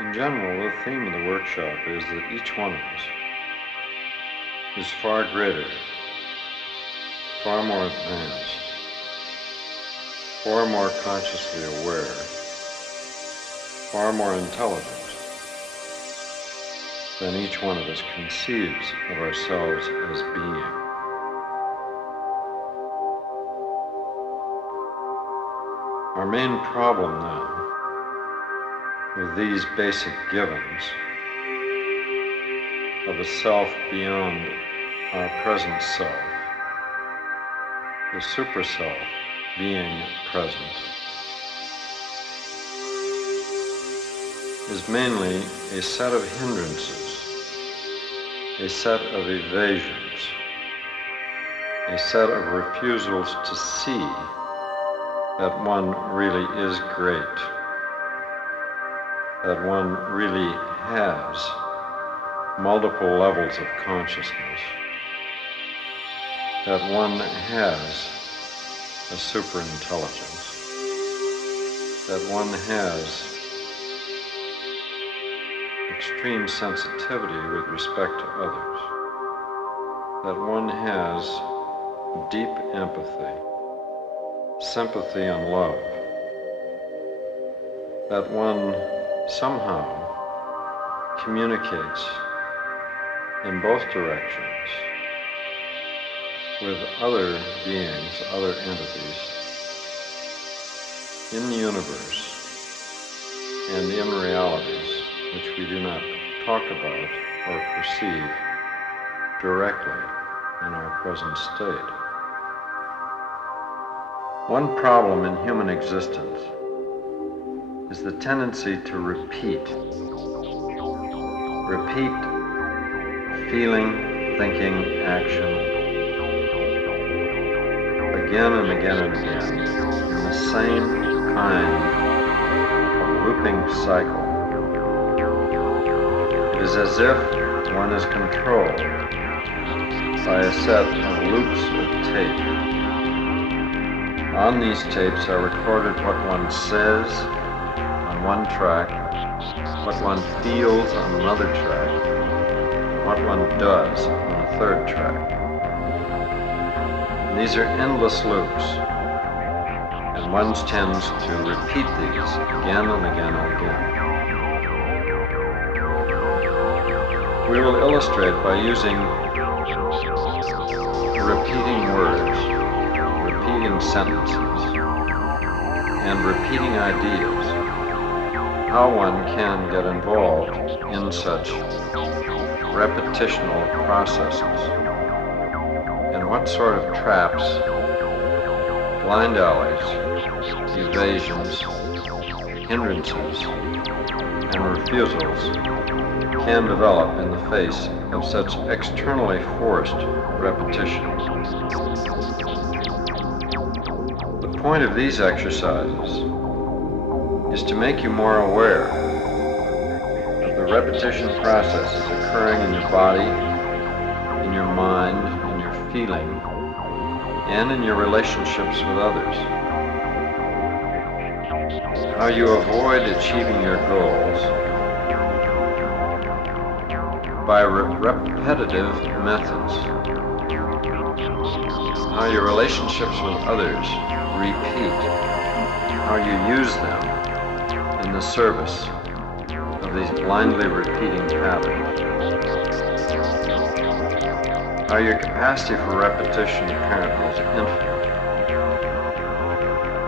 In general, the theme of the workshop is that each one of us is far greater, far more advanced, far more consciously aware, far more intelligent than each one of us conceives of ourselves as being. Our main problem then, with these basic givens of a self beyond our present self, the super self being present, is mainly a set of hindrances, a set of evasions, a set of refusals to see that one really is great, that one really has multiple levels of consciousness, that one has a superintelligence, that one has extreme sensitivity with respect to others, that one has deep empathy, sympathy and love, that one somehow communicates in both directions with other beings, other entities in the universe and in realities which we do not talk about or perceive directly in our present state. One problem in human existence is the tendency to repeat feeling, thinking, action again and again and again in the same kind of looping cycle. It is as if one is controlled by a set of loops of tape. On these tapes are recorded what one says on one track, what one feels on another track, what one does on a third track. And these are endless loops, and one tends to repeat these again and again and again. We will illustrate by using repeating words, repeating sentences, and repeating ideas, how one can get involved in such repetitional processes, and what sort of traps, blind alleys, evasions, hindrances, and refusals can develop in the face of such externally forced repetition. The point of these exercises is to make you more aware of the repetition processes occurring in your body, in your mind, in your feeling, and in your relationships with others. How you avoid achieving your goals by repetitive methods. How your relationships with others repeat. How you use them in the service of these blindly repeating patterns. How your capacity for repetition apparently is infinite.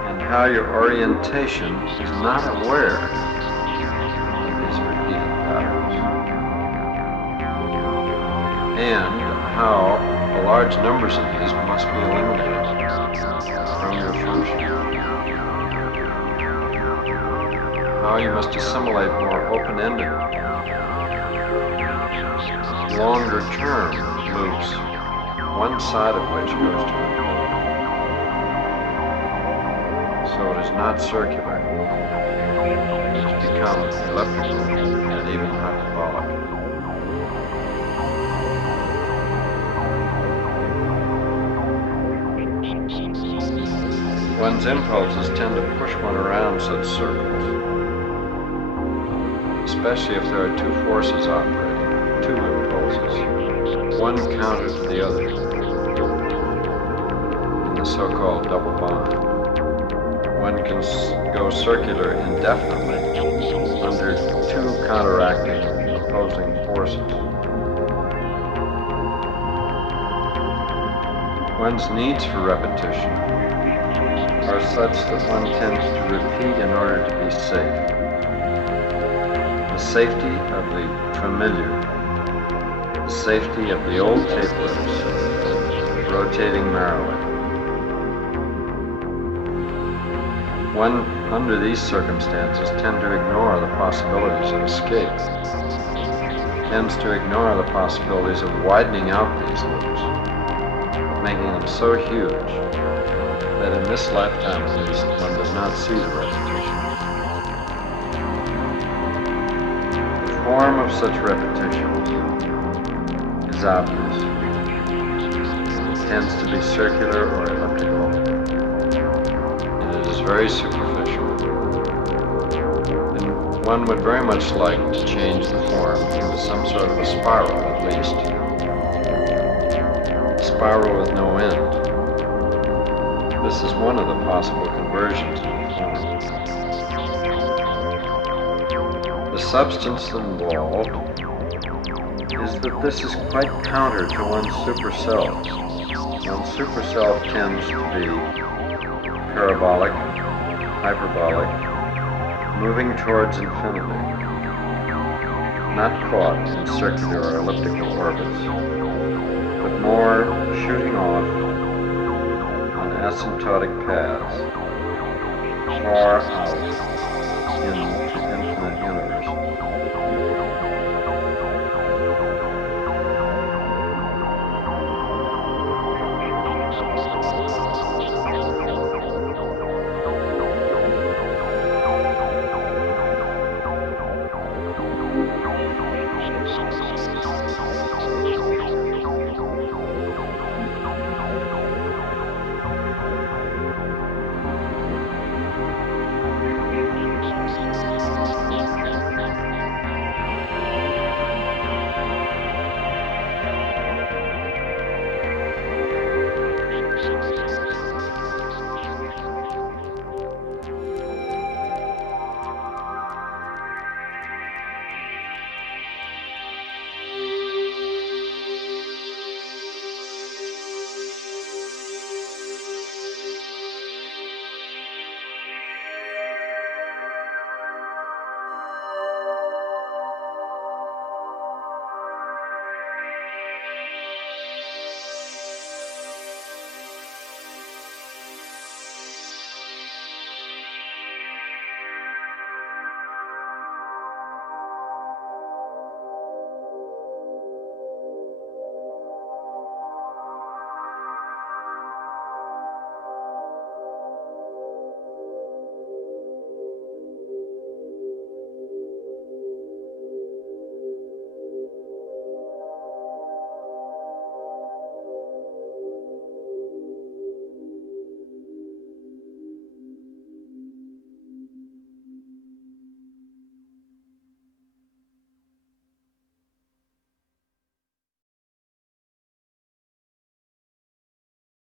And how your orientation is not aware of these repeating patterns. And how large numbers of these must be eliminated from your function. How you must assimilate more open-ended, longer-term loops, one side of which goes to the pole. So it is not circular. It has become elliptical and even hyperbolic. One's impulses tend to push one around such circles, especially if there are two forces operating, two impulses, one counter to the other, in the so-called double bond. One can go circular indefinitely under two counteracting opposing forces. One's needs for repetition are such that one tends to repeat in order to be safe. The safety of the familiar, the safety of the old tape loops, rotating merrily. One, under these circumstances, tends to ignore the possibilities of escape, tends to ignore the possibilities of widening out these loops, making them so huge that in this lifetime at least, one does not see the repetition. The form of such repetitions is obvious. It tends to be circular or elliptical, and it is very superficial. And one would very much like to change the form into some sort of a spiral at least. A spiral with no end. This is one of the possible conversions of the form. The substance involved is that this is quite counter to one's superself. One's superself tends to be parabolic, hyperbolic, moving towards infinity, not caught in circular or elliptical orbits, but more shooting off on asymptotic paths, far out in